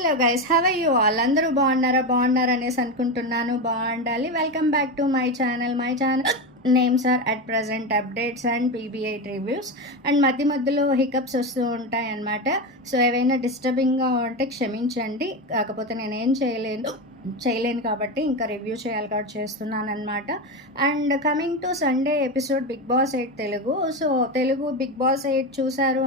Hello guys, how are you all? అందరూ బాగున్నారా అనేసి అనుకుంటున్నాను. బాగుండాలి. Welcome back to my channel names are at present updates and పీబీ8 రివ్యూస్. అండ్ మధ్యలో హికప్స్ వస్తూ ఉంటాయి అన్నమాట. సో ఏవైనా డిస్టర్బింగ్గా ఉంటే క్షమించండి. కాకపోతే నేనేం చేయలేను కాబట్టి ఇంకా రివ్యూ చేయాలి కాబట్టి చేస్తున్నాను అనమాట. And coming to Sunday episode Bigg Boss 8 Telugu. So Telugu Bigg Boss 8 చూశారు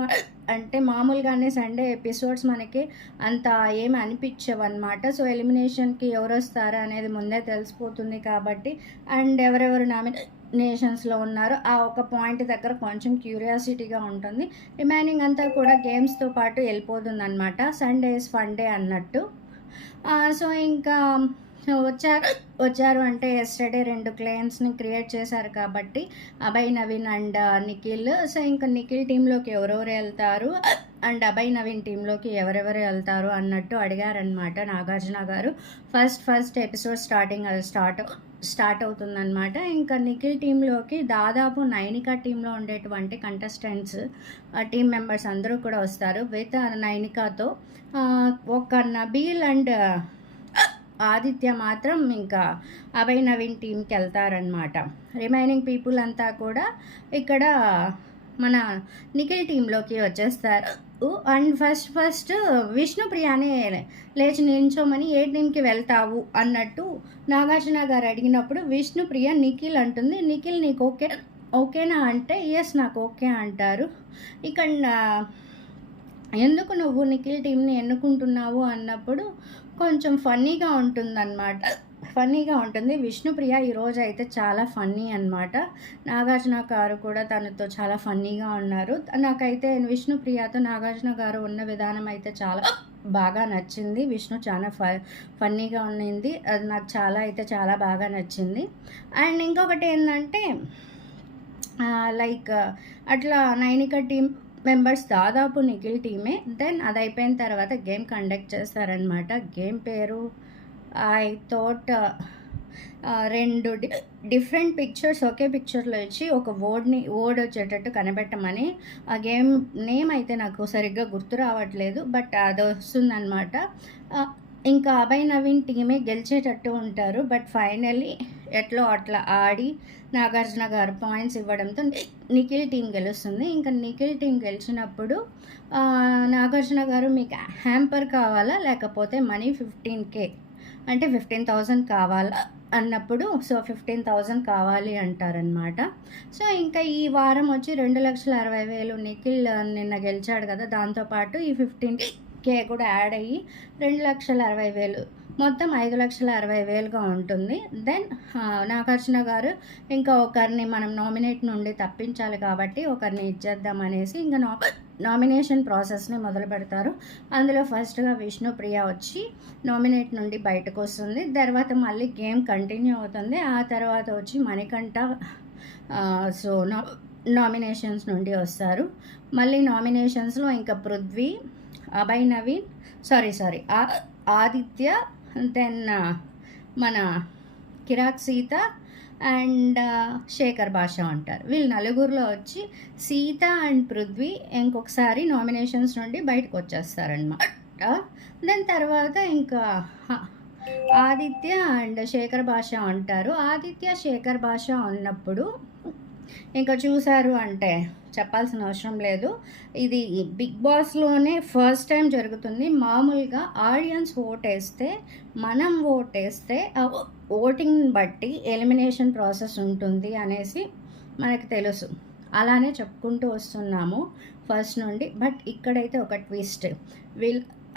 అంటే మామూలుగానే సండే ఎపిసోడ్స్ మనకి అంత ఏమి అనిపించవు అనమాట. సో ఎలిమినేషన్కి ఎవరు వస్తారా అనేది ముందే తెలిసిపోతుంది కాబట్టి, అండ్ ఎవరెవరు నామినేషన్స్లో ఉన్నారో ఆ ఒక పాయింట్ దగ్గర కొంచెం క్యూరియాసిటీగా ఉంటుంది. రిమైనింగ్ అంతా కూడా గేమ్స్తో పాటు వెళ్ళిపోతుంది అనమాట. సండే ఇస్ ఫన్ డే అన్నట్టు. సో ఇంకా వచ్చారు అంటే ఎస్టర్డే 2 క్లయింట్స్ని క్రియేట్ చేశారు కాబట్టి అభయ్, నవీన్ అండ్ నిఖిల్. సో ఇంకా నిఖిల్ టీంలోకి ఎవరెవరు వెళ్తారు అండ్ అభయ్, నవీన్ టీంలోకి ఎవరెవరు వెళ్తారు అన్నట్టు అడిగారనమాట నాగార్జున గారు. ఫస్ట్ ఎపిసోడ్ స్టార్ట్ అవుతుందన్నమాట. ఇంకా నిఖిల్ టీంలోకి దాదాపు నైనికా టీంలో ఉండేటువంటి కంటెస్టెంట్స్ టీం మెంబర్స్ అందరూ కూడా వస్తారు. విత్ నైనికాతో ఒక నబీల్ అండ్ ఆదిత్య మాత్రం ఇంకా అభయ్, నవీన్ టీంకి వెళ్తారనమాట. రిమైనింగ్ పీపుల్ అంతా కూడా ఇక్కడ మన నిఖిల్ టీంలోకి వచ్చేస్తారు. అండ్ ఫస్ట్ విష్ణుప్రియనే లేచి నిల్చోమని ఏ టీంకి వెళ్తావు అన్నట్టు నాగార్జున గారు అడిగినప్పుడు విష్ణుప్రియ నిఖిల్ అంటుంది. నిఖిల్ నీకు ఓకేనా అంటే ఎస్ నాకు ఓకే అంటారు. ఇక్కడ ఎందుకు నువ్వు నిఖిల్ టీంని ఎన్నుకుంటున్నావు అన్నప్పుడు కొంచెం ఫన్నీగా ఉంటుంది. విష్ణుప్రియ ఈరోజు అయితే చాలా ఫన్నీ అనమాట. నాగార్జున గారు కూడా తనతో చాలా ఫన్నీగా ఉన్నారు. నాకైతే విష్ణుప్రియతో నాగార్జున గారు ఉన్న విధానం అయితే చాలా బాగా నచ్చింది. విష్ణు చాలా ఫన్నీగా ఉన్నింది. అది నాకు చాలా బాగా నచ్చింది. అండ్ ఇంకొకటి ఏంటంటే లైక్ అట్లా నైనిక టీం మెంబర్స్ దాదాపు నిఖిల్ టీమే. దెన్ అది అయిపోయిన తర్వాత గేమ్ కండక్ట్ చేస్తారనమాట. గేమ్ పేరు ఐ థాట్ 2 డిఫరెంట్ పిక్చర్స్ ఒకే పిక్చర్లో ఇచ్చి ఒక వర్డ్ వచ్చేటట్టు కనిపెట్టమని. ఆ గేమ్ నేమ్ అయితే నాకు సరిగ్గా గుర్తు రావట్లేదు, బట్ అది వస్తుందన్నమాట. ఇంకా అభయ్, నవీన్ టీమే గెలిచేటట్టు ఉంటారు. బట్ ఫైనల్లీ ఎట్లో అట్లా ఆడి నాగార్జున గారు పాయింట్స్ ఇవ్వడంతో నిఖిల్ టీం గెలుస్తుంది. ఇంకా నిఖిల్ టీం గెలిచినప్పుడు నాగార్జున గారు మీకు హ్యాంపర్ కావాలా లేకపోతే మనీ 15K అంటే 15,000 కావాలా అన్నప్పుడు సో 15,000 కావాలి అంటారనమాట. సో ఇంకా ఈ వారం వచ్చి 2,60,000 నిఖిల్ నిన్న గెలిచాడు కదా, దాంతోపాటు ఈ 15K కూడా యాడ్ అయ్యి 2,60,000 మొత్తం 5,60,000గా ఉంటుంది. దెన్ నాగార్జున గారు ఇంకా ఒకరిని మనం నామినేట్ నుండి తప్పించాలి కాబట్టి ఒకరిని ఇచ్చేద్దామనేసి ఇంకా నామినేషన్ ప్రాసెస్ని మొదలు పెడతారు. అందులో ఫస్ట్గా విష్ణుప్రియ వచ్చి నామినేట్ నుండి బయటకు వస్తుంది. తర్వాత మళ్ళీ గేమ్ కంటిన్యూ అవుతుంది. ఆ తర్వాత వచ్చి మణికంఠ సో నామినేషన్స్ నుండి వస్తారు. మళ్ళీ నామినేషన్స్లో ఇంకా పృథ్వీ, అభయ్, నవీన్ ఆదిత్య, దెన్ మన కిరాక్ సీత అండ్ శేఖర్ భాష అంటారు. వీళ్ళు నలుగురిలో వచ్చి సీత అండ్ పృథ్వీ ఇంకొకసారి నామినేషన్స్ నుండి బయటకు వచ్చేస్తారనమాట. దాని తర్వాత ఇంకా ఆదిత్య అండ్ శేఖర్ భాష అంటారు. ఆదిత్య, శేఖర్ భాష ఉన్నప్పుడు ఇంకా చూసారు అంటే చెప్పాల్సిన అవసరం లేదు. ఇది బిగ్ బాస్లోనే ఫస్ట్ టైం జరుగుతుంది. మామూలుగా ఆడియన్స్ ఓటేస్తే మనం ఓటేస్తే ఓటింగ్ బట్టి ఎలిమినేషన్ ప్రాసెస్ ఉంటుంది అనేసి మనకు తెలుసు. అలానే చెప్పుకుంటూ వస్తున్నాము ఫస్ట్ నుండి. బట్ ఇక్కడైతే ఒక ట్విస్ట్,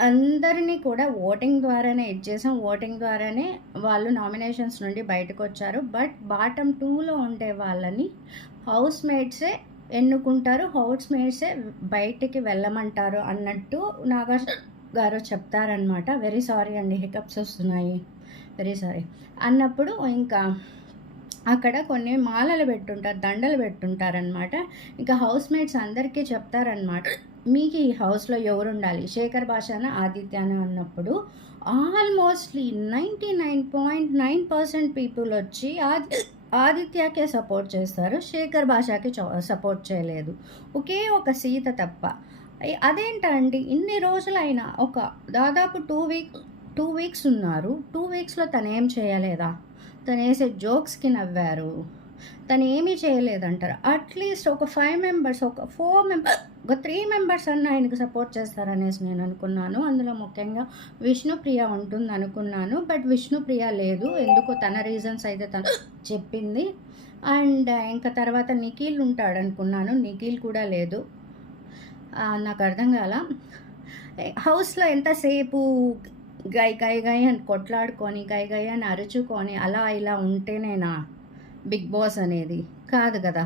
అందరినీ కూడా ఓటింగ్ ద్వారానే ఇచ్చేసాం. ఓటింగ్ ద్వారానే వాళ్ళు నామినేషన్స్ నుండి బయటకు వచ్చారు. బట్ బాటమ్ 2లో ఉండే వాళ్ళని హౌస్ మేట్సే ఎన్నుకుంటారు, హౌస్ మేట్సే బయటికి వెళ్ళమంటారు అన్నట్టు నాగార్జున గారు చెప్తారనమాట. వెరీ సారీ అండి, హికప్స్ వస్తున్నాయి, వెరీ సారీ అన్నప్పుడు ఇంకా అక్కడ కొన్ని మాలలు పెట్టుంటారు, దండలు పెట్టుంటారనమాట. ఇంకా హౌస్ మేట్స్ అందరికీ చెప్తారనమాట, మీకు ఈ హౌస్లో ఎవరు ఉండాలి, శేఖర్ భాషన, ఆదిత్యాన అన్నప్పుడు ఆల్మోస్ట్లీ 99.9% పీపుల్ వచ్చి ఆదిత్యకే సపోర్ట్ చేస్తారు, శేఖర్ భాషకి సపోర్ట్ చేయలేదు. ఒకే ఒక సీత తప్ప అదేంటండి ఇన్ని రోజులైనా ఒక దాదాపు 2 వీక్స్ ఉన్నారు. 2 వీక్స్‌లో తనేం చేయలేదా? తనేసే జోక్స్‌కి నవ్వారు. తనేమీ చేయలేదంటారు. అట్‌లీస్ట్ ఒక 5 మెంబర్స్, ఒక 4 మెంబర్స్, ఒక 3 మెంబర్స్ అన్నా ఆయనకి సపోర్ట్ చేస్తారనేసి నేననుకున్నాను. అందులో ముఖ్యంగా విష్ణుప్రియ ఉంటుందనుకున్నాను. బట్ విష్ణుప్రియ లేదు. ఎందుకో తన రీజన్స్ అయితే తను చెప్పింది. అండ్ ఇంక తర్వాత నిఖిల్ ఉంటాడనుకున్నాను. నిఖిల్ కూడా లేదు. నాకర్థం కాల. హౌస్‌లో ఎంతసేపు గై గై గై అని కొట్లాడుకొని, గై గై అని అరుచుకొని అలా ఇలా ఉంటేనేనా బిగ్ బాస్ అనేది? కాదు కదా!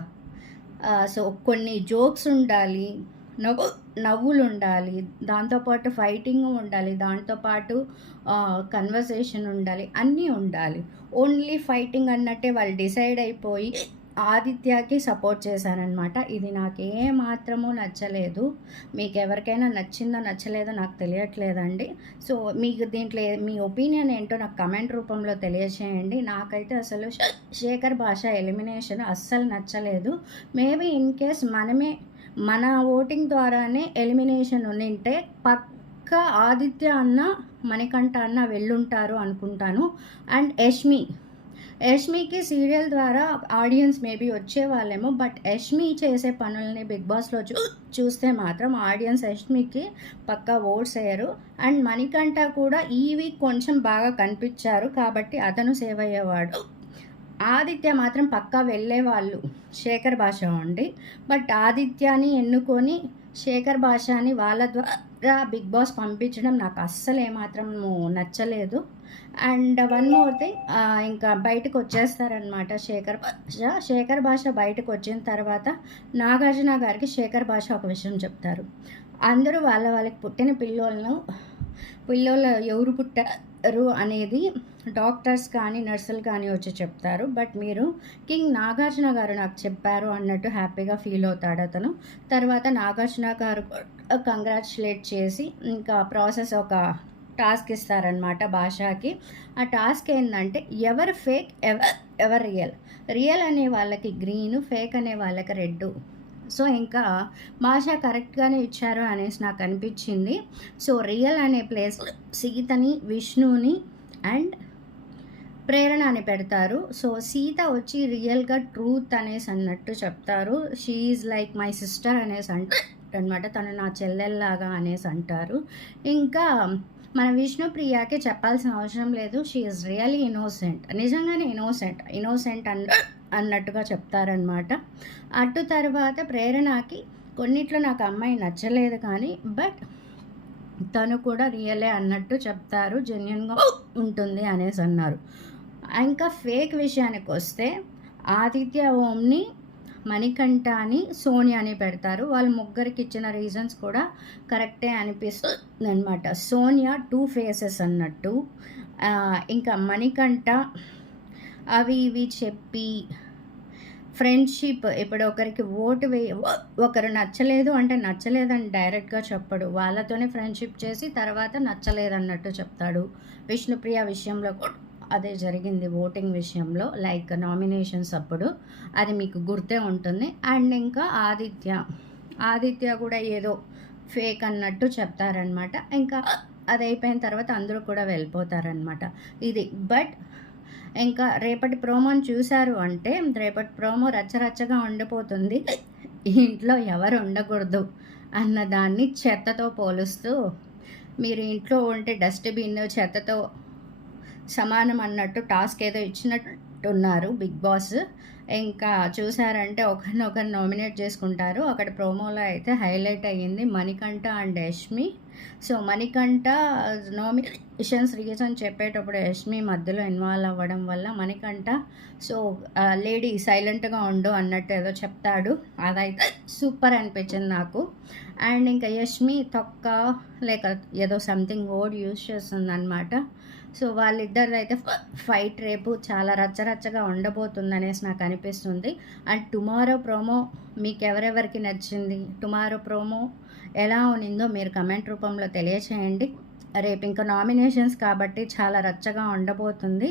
సో కొన్ని జోక్స్ ఉండాలి, నవ్వులుండాలి, దాంతో పాటు ఫైటింగ్ ఉండాలి, దాంతో పాటు కన్వర్సేషన్ ఉండాలి, అన్నీ ఉండాలి. ఓన్లీ ఫైటింగ్ అన్నట్టే వాళ్ళు డిసైడ్ అయిపోయి ఆదిత్యకి సపోర్ట్ చేశాననమాట. ఇది నాకేమాత్రమూ నచ్చలేదు. మీకెవరికైనా నచ్చిందో నచ్చలేదో నాకు తెలియట్లేదండి. సో మీకు దీంట్లో మీ ఒపీనియన్ ఏంటో నాకు కమెంట్ రూపంలో తెలియచేయండి. నాకైతే అసలు శేఖర్ భాష ఎలిమినేషన్ అస్సలు నచ్చలేదు. మేబీ ఇన్ కేస్ మన ఓటింగ్ ద్వారానే ఎలిమినేషన్ ఉండింటే పక్కా ఆదిత్య అన్న, మణికంఠ అన్న వెళ్ళుంటారు అనుకుంటాను. అండ్ యష్మికి సీరియల్ ద్వారా ఆడియన్స్ మేబీ వచ్చేవాళ్ళేమో. బట్ యష్మి చేసే పనులని బిగ్ బాస్లో చూస్తే మాత్రం ఆడియన్స్ యష్మికి పక్కా ఓట్స్ అయ్యారు. అండ్ మణికంఠ కూడా ఈ వీక్ కొంచెం బాగా కనిపించారు కాబట్టి అతను సేవ్ అయ్యేవాడు. ఆదిత్య మాత్రం పక్కా వెళ్ళేవాళ్ళు శేఖర్ భాష ఉండి. బట్ ఆదిత్యాని ఎన్నుకొని శేఖర్ భాషని వాళ్ళ ద్వారా బిగ్ బాస్ పంపించడం నాకు అస్సలు ఏమాత్రం నచ్చలేదు. అండ్ వన్ మోర్ థింగ్, ఇంకా బయటకు వచ్చేస్తారనమాట శేఖర్ భాష బయటకు వచ్చిన తర్వాత నాగార్జున గారికి శేఖర్ భాష ఒక విషయం చెప్తారు. అందరూ వాళ్ళకి పుట్టిన పిల్లోళ్ళు ఎవరు పుట్టారు అనేది డాక్టర్స్ కానీ నర్సులు కానీ వచ్చి చెప్తారు. బట్ మీరు కింగ్ నాగార్జున గారు నాకు చెప్పారు అన్నట్టు హ్యాపీగా ఫీల్ అవుతాడు అతను. తర్వాత నాగార్జున గారు కంగ్రాచులేట్ చేసి ఇంకా ప్రాసెస్ ఒక టాస్క్ ఇస్తారనమాట భాషకి. ఆ టాస్క్ ఏంటంటే ఎవరు ఫేక్ ఎవరు రియల్ అనే వాళ్ళకి గ్రీను, ఫేక్ అనే వాళ్ళకి రెడ్. సో ఇంకా భాష కరెక్ట్గానే ఇచ్చారు అనేసి నాకు అనిపించింది. సో రియల్ అనే ప్లేస్ సీతని, విష్ణుని అండ్ ప్రేరణ అని పెడతారు. సో సీత వచ్చి రియల్గా ట్రూత్ అనేసి అన్నట్టు చెప్తారు. She is like my sister అనేసి అనమాట. తను నా చెల్లెల్లాగా అనేసి అంటారు. ఇంకా మన విష్ణుప్రియకి చెప్పాల్సిన అవసరం లేదు. షీ ఈజ్ రియలీ ఇన్నోసెంట్, నిజంగానే ఇన్నోసెంట్ అన్నట్టుగా చెప్తారనమాట. అటు తర్వాత ప్రేరణకి కొన్నిట్లో నాకు అమ్మాయి నచ్చలేదు కానీ బట్ తను కూడా రియలే అన్నట్టు చెప్తారు, జెన్యున్గా ఉంటుంది అనేసి అన్నారు. ఇంకా ఫేక్ విషయానికి వస్తే ఆదిత్య ఓంని, మణికంఠని, సోనియాని పెడతారు. వాళ్ళు ముగ్గురికి ఇచ్చిన రీజన్స్ కూడా కరెక్టే అనిపిస్తుంది అనమాట. సోనియా 2 ఫేసెస్ అన్నట్టు, ఇంకా మణికంఠ అవి ఇవి చెప్పి ఫ్రెండ్షిప్, ఇప్పుడు ఒకరికి ఒకరు నచ్చలేదు అంటే నచ్చలేదని డైరెక్ట్గా చెప్పడు. వాళ్ళతోనే ఫ్రెండ్షిప్ చేసి తర్వాత నచ్చలేదన్నట్టు చెప్తాడు. విష్ణుప్రియ విషయంలో అదే జరిగింది ఓటింగ్ విషయంలో, లైక్ నామినేషన్స్ అప్పుడు. అది మీకు గుర్తే ఉంటుంది. అండ్ ఇంకా ఆదిత్య కూడా ఏదో ఫేక్ అన్నట్టు చెప్తారనమాట. ఇంకా అది అయిపోయిన తర్వాత అందరూ కూడా వెళ్ళిపోతారనమాట. ఇది బట్ ఇంకా రేపటి ప్రోమోని చూశారు అంటే రేపటి ప్రోమో రచ్చరచ్చగా ఉండిపోతుంది. ఇంట్లో ఎవరు ఉండకూడదు అన్నదాన్ని చెత్తతో పోలుస్తూ, మీరు ఇంట్లో ఉంటే డస్ట్బిన్ చెత్తతో సమానం అన్నట్టు టాస్క్ ఏదో ఇచ్చినట్టున్నారు బిగ్ బాస్. ఇంకా చూసారంటే ఒకరినొకరు నామినేట్ చేసుకుంటారు. అక్కడ ప్రోమోలో అయితే హైలైట్ అయ్యింది Manikanta and Yashmi. So Manikanta nominations reason చెప్పేటప్పుడు యష్మి మధ్యలో ఇన్వాల్వ్ అవ్వడం వల్ల మణికంఠ సో లేడీ సైలెంట్గా ఉండు అన్నట్టు ఏదో చెప్తాడు. అదైతే సూపర్ అనిపించింది నాకు. అండ్ ఇంకా యష్మి తొక్క లేక ఏదో సంథింగ్ వర్డ్ యూజ్ చేస్తుంది అనమాట. సో వాళ్ళిద్దరిది అయితే ఫైట్ రేపు చాలా రచ్చరచ్చగా ఉండబోతుంది అనేసి నాకు అనిపిస్తుంది. అండ్ టుమారో ప్రోమో మీకు ఎవరెవరికి నచ్చింది, టుమారో ప్రోమో ఎలా ఉన్నిందో మీరు కమెంట్ రూపంలో తెలియచేయండి. రేపు ఇంకా నామినేషన్స్ కాబట్టి చాలా రచ్చగా ఉండబోతుంది.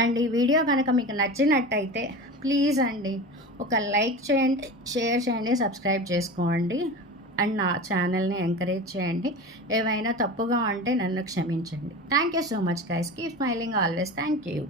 అండ్ ఈ వీడియో కనుక మీకు నచ్చినట్టయితే ప్లీజ్ అండి ఒక లైక్ చేయండి, షేర్ చేయండి, సబ్స్క్రైబ్ చేసుకోండి. అండ్ నా ఛానల్ని ఎంకరేజ్ చేయండి. ఏవైనా తప్పుగా ఉంటే నన్ను క్షమించండి. Thank you so much guys. Keep smiling always. Thank you.